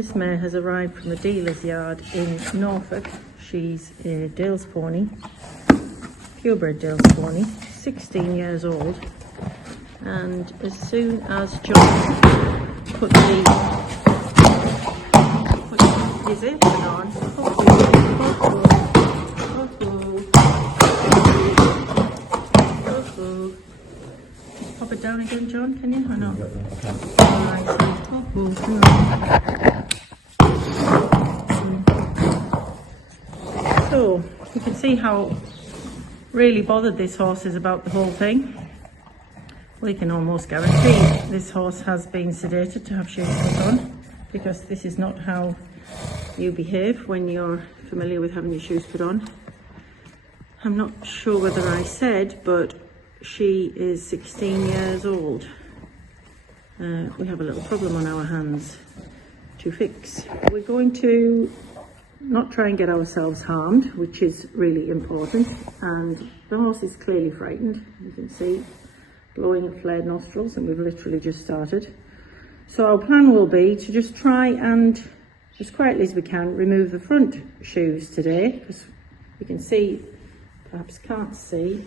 This mare has arrived from the dealer's yard in Norfolk. She's a Dales pony, purebred Dales pony, 16 years old. And as soon as John put his apron on, pop it down again, John, can you? I know. So you can see how really bothered this horse is about the whole thing. We can almost guarantee this horse has been sedated to have shoes put on, because this is not how you behave when you're familiar with having your shoes put on. I'm not sure whether I said, but she is 16 years old. We have a little problem on our hands to fix. We're going to not try and get ourselves harmed, which is really important. And the horse is clearly frightened. You can see blowing at flared nostrils, and we've literally just started. So our plan will be to just try and, as quietly as we can, remove the front shoes today, because you can see, perhaps can't see,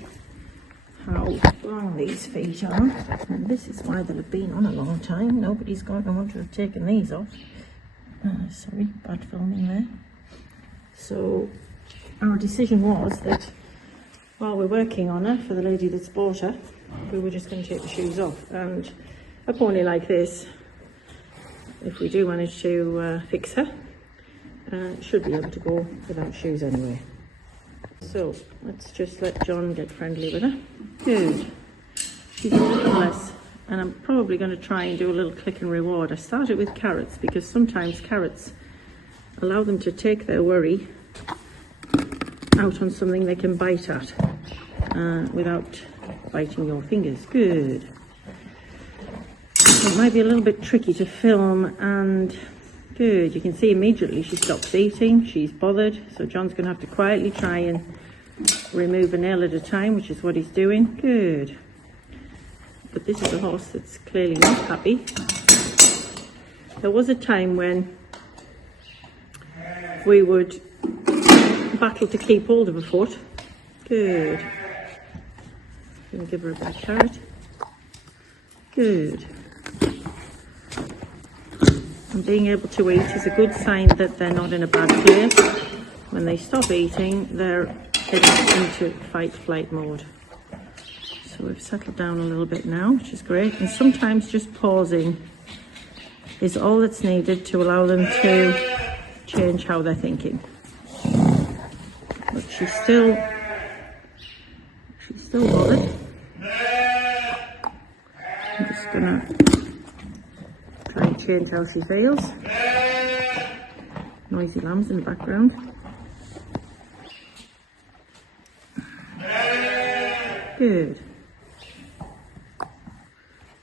how long these feet are, and this is why they'll have been on a long time. Nobody's going to want to have taken these off. Sorry, bad filming there. So our decision was that while we're working on her for the lady that's bought her, we were just going to take the shoes off. And a pony like this, if we do manage to fix her, should be able to go without shoes anyway. So let's just let John get friendly with her. Good. She's a little less, and I'm probably going to try and do a little click and reward. I started with carrots because sometimes carrots allow them to take their worry out on something they can bite at without biting your fingers. Good. It might be a little bit tricky to film, and good. You can see immediately she stops eating. She's bothered. So John's going to have to quietly try and remove a nail at a time, which is what he's doing. Good. But this is a horse that's clearly not happy. There was a time when we would battle to keep hold of a foot. Good. Going to give her a bit of carrot. Good. And being able to eat is a good sign that they're not in a bad place. When they stop eating, they're heading into fight-flight mode. So we've settled down a little bit now, which is great. And sometimes just pausing is all that's needed to allow them to change how they're thinking. But she's still bothered. I'm just gonna try and change how she feels. Noisy lambs in the background. Good.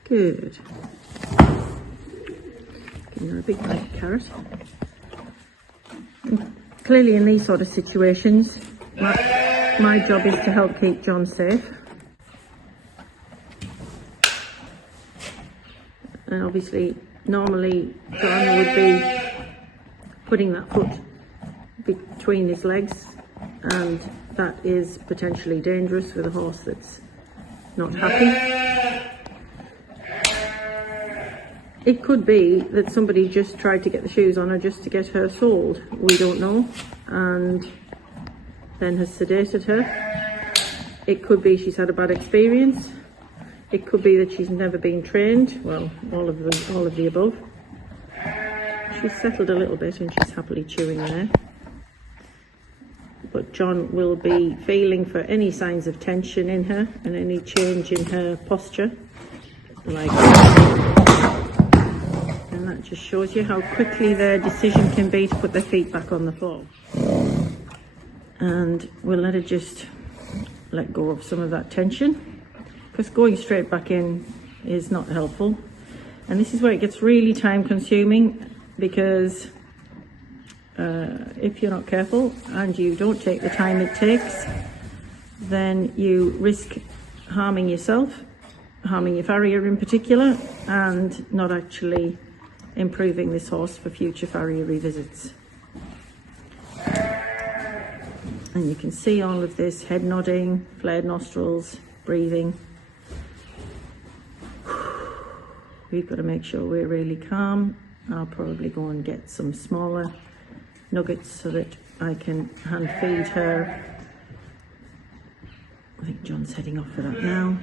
Good. Give her a big bite of carrot. And clearly in these sort of situations, my job is to help keep John safe. And obviously, normally John would be putting that foot between his legs, and that is potentially dangerous with a horse that's not happy. It could be that somebody just tried to get the shoes on her just to get her sold. We don't know. And then has sedated her. It could be she's had a bad experience. It could be that she's never been trained. Well, all of the above. She's settled a little bit and she's happily chewing there. But John will be feeling for any signs of tension in her and any change in her posture. Like that. And that just shows you how quickly their decision can be to put their feet back on the floor. And we'll let her just let go of some of that tension, because going straight back in is not helpful. And this is where it gets really time consuming, because if you're not careful and you don't take the time it takes, then you risk harming yourself, harming your farrier in particular, and not actually improving this horse for future farrier revisits. And you can see all of this: head nodding, flared nostrils, breathing. We've got to make sure we're really calm. I'll probably go and get some smaller nuggets so that I can hand feed her. I think John's heading off for that now.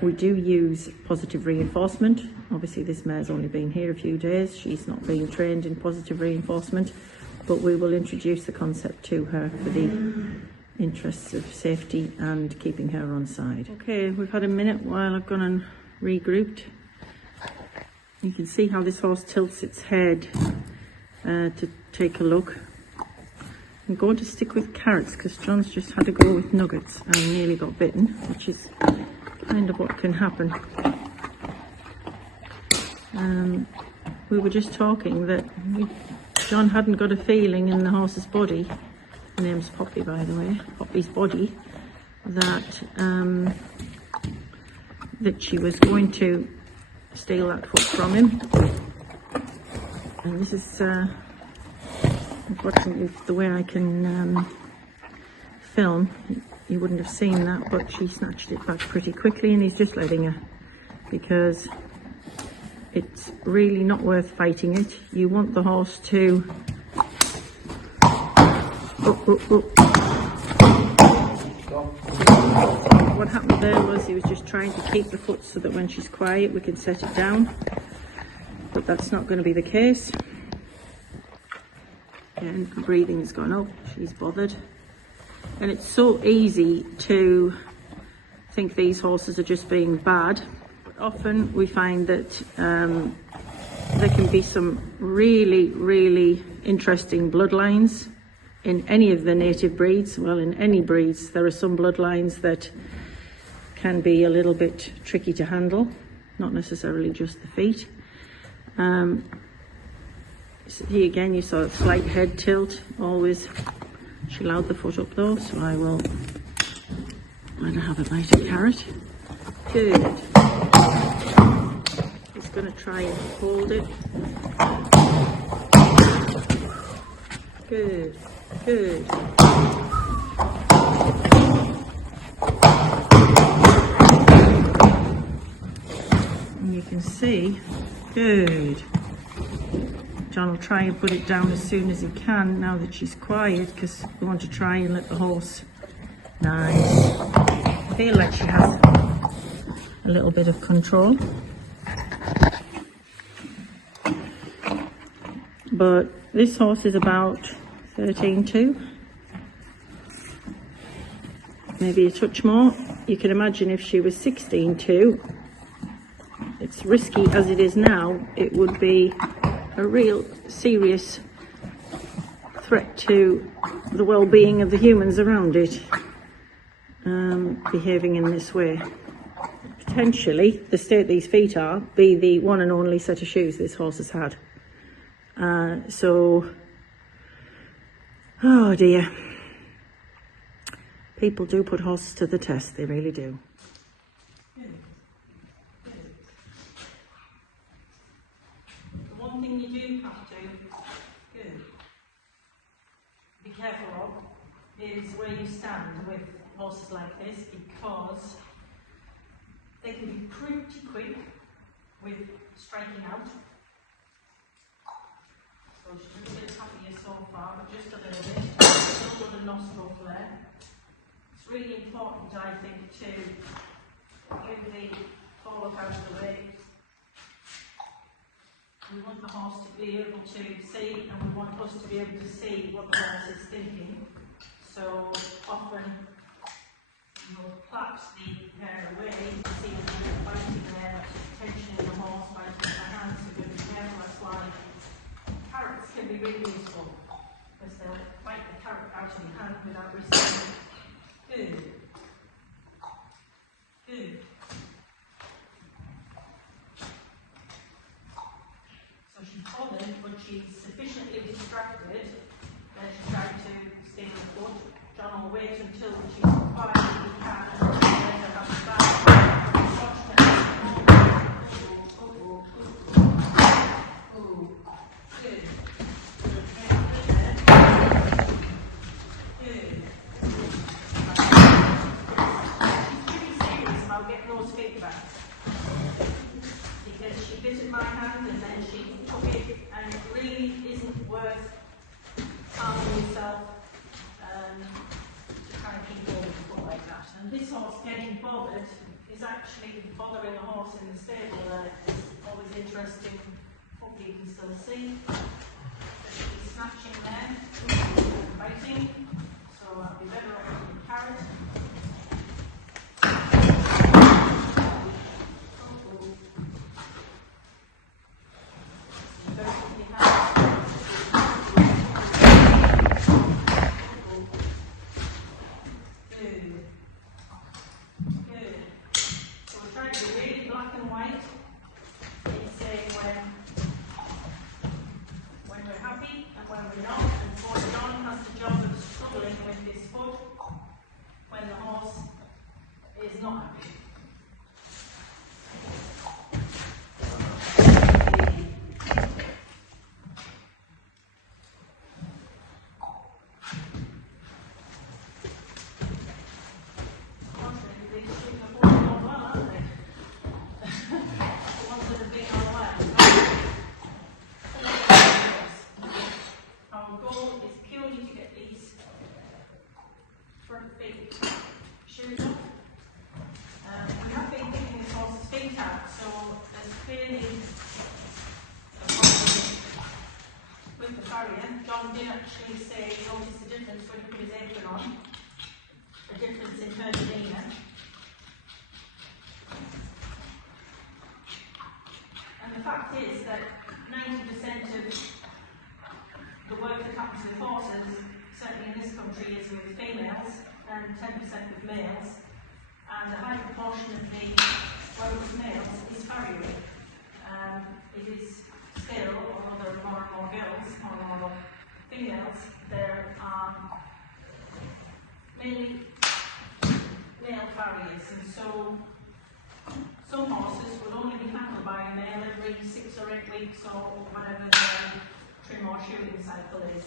We do use positive reinforcement. Obviously this mare's only been here a few days. She's not being trained in positive reinforcement, but we will introduce the concept to her for the interests of safety and keeping her on side. Okay, we've had a minute while I've gone and regrouped. You can see how this horse tilts its head to take a look. I'm going to stick with carrots because John's just had a go with nuggets and nearly got bitten, which is kind of what can happen. We were just talking that John hadn't got a feeling in the horse's body, her name's Poppy by the way, Poppy's body, that that she was going to steal that foot from him. And this is unfortunately the way I can film. You wouldn't have seen that, but she snatched it back pretty quickly and he's just letting her, because it's really not worth fighting it. You want the horse to What happened there was he was just trying to keep the foot so that when she's quiet we can set it down, but that's not going to be the case. And breathing has gone up, she's bothered. And it's so easy to think these horses are just being bad. But often we find that there can be some really interesting bloodlines in any of the native breeds. Well, in any breeds there are some bloodlines that can be a little bit tricky to handle, not necessarily just the feet. Here again you saw a slight head tilt, always. She allowed the foot up though, so I will let her have a bite of carrot. Good. Just going to try and hold it. Good, good. And you can see, good. John will try and put it down as soon as he can now that she's quiet, because we want to try and let the horse. Nice. I feel like she has a little bit of control. But this horse is about 13.2. Maybe a touch more. You can imagine if she was 16.2, it's risky as it is now, it would be a real serious threat to the well-being of the humans around it, behaving in this way. Potentially, the state these feet are, be the one and only set of shoes this horse has had. So, oh dear. People do put horses to the test, they really do. One thing you do have to be careful of is where you stand with horses like this, because they can be pretty quick with striking out. So she's a bit happier so far, but just a little bit. Still with a nostril flare. It's really important, I think, to give the follow out of the way. We want the horse to be able to see, and we want us to be able to see what the horse is thinking. So often we'll collapse the hair away, you can see there's a bit of biting there, tension in the horse, biting in the hands, so we'll be careful. That's why carrots can be really useful, because they'll bite the carrot out of your hand without risking. Good. Good. So she's bothered, but she's sufficiently distracted that she's trying to stay on foot. John will wait until she's quiet as he can and let her have the back. actually bothering a horse in the stable, it's always interesting. Hopefully you can still see. She's snatching there, biting, so I'll be better off with the carrot. John did actually say he noticed the difference when he put his apron on, the difference in her demeanour. And the fact is that 90% of the work that happens with horses, certainly in this country, is with females and 10% with males. And a high proportion of the work with males is farriery. It is still, although there are more and more girls, more and more females, there are mainly male farriers, and so some horses would only be handled by a male every 6 or 8 weeks or whatever the trim or shooting cycle is.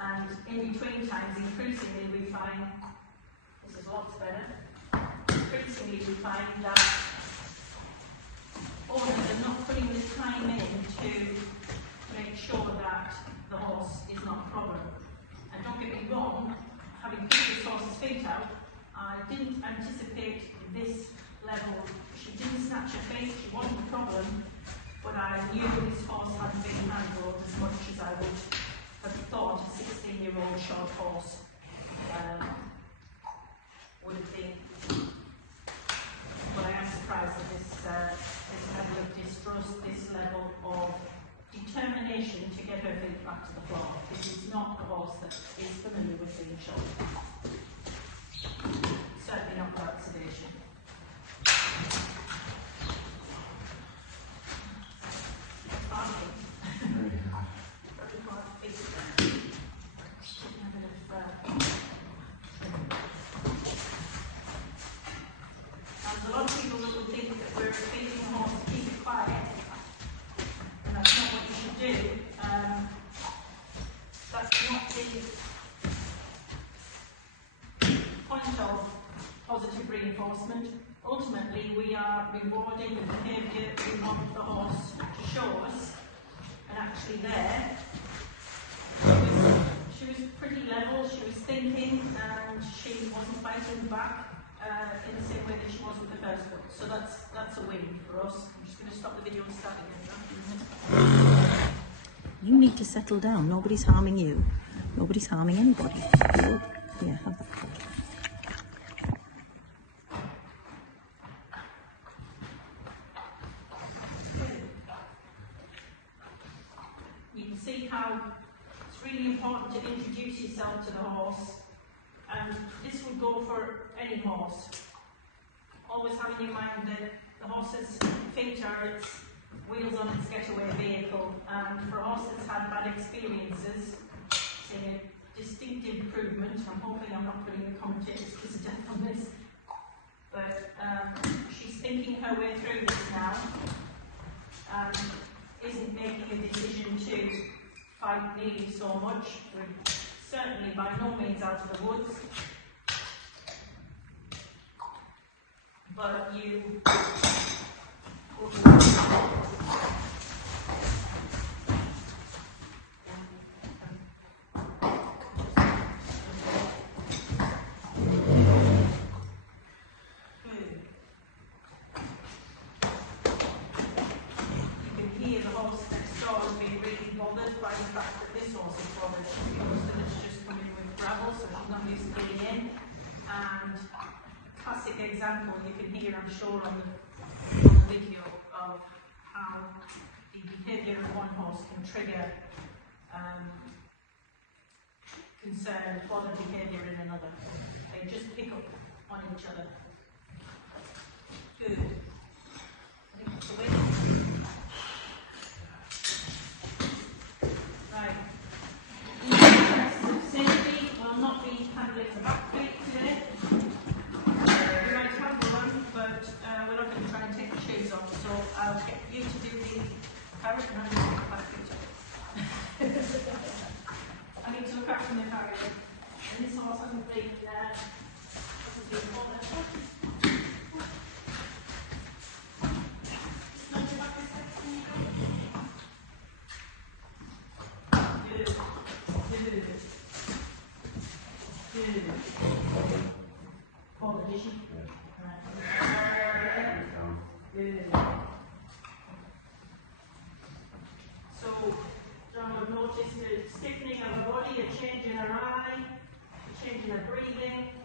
And in between times, increasingly we find, this is lots better, increasingly we find that owners are not putting the time in to make sure that the horse is not a problem. And don't get me wrong, having put this horse's feet out, I didn't anticipate this level. She didn't snatch her feet, she wasn't a problem, but I knew this horse hadn't been handled as much as I would have thought a 16-year-old short horse would have been. But I am surprised at this level of distrust, this level of determination to get her feet back to the floor. This is not a horse that is familiar with being shot. Certainly not without sedation. There's a lot of people that would think that we're feeding a horse to keep it quiet, and that's not what you should do. That's not the point of positive reinforcement. Ultimately, we are rewarding the behaviour we want the horse to show us, and actually there, she was pretty level, she was thinking, and she wasn't fighting back in the same way that she was with the first one. So that's a win for us. I'm just going to stop the video and start again. You need to settle down. Nobody's harming you. Nobody's harming anybody. Yeah. You can see how it's really important to introduce yourself to the horse, and this would go for any horse. Always having in mind that the horse's feet are its wheels on its getaway vehicle, and for a horse that's had bad experiences, seeing a distinct improvement. I'm hoping I'm not putting the commentators to death on this, but she's thinking her way through this now, and isn't making a decision to fight nearly so much. We're certainly by no means out of the woods, but you bothered by the fact that this horse is bothered because then it's just coming with gravel, so she's not used to getting in. And classic example, you can hear, I'm sure, on the video of how the behaviour of one horse can trigger concern for the behaviour in another. They just pick up on each other. Good. I think that's the way. Right. Safety will not be handling the back feet today. We might have one, but we're not going to try and take the shoes off. So I'll get you to do the carrot and I'll do the back feet. I need to look after my carrot. And this horse hasn't been there. So, John would notice the stiffening of her body, a change in her eye, a change in her breathing.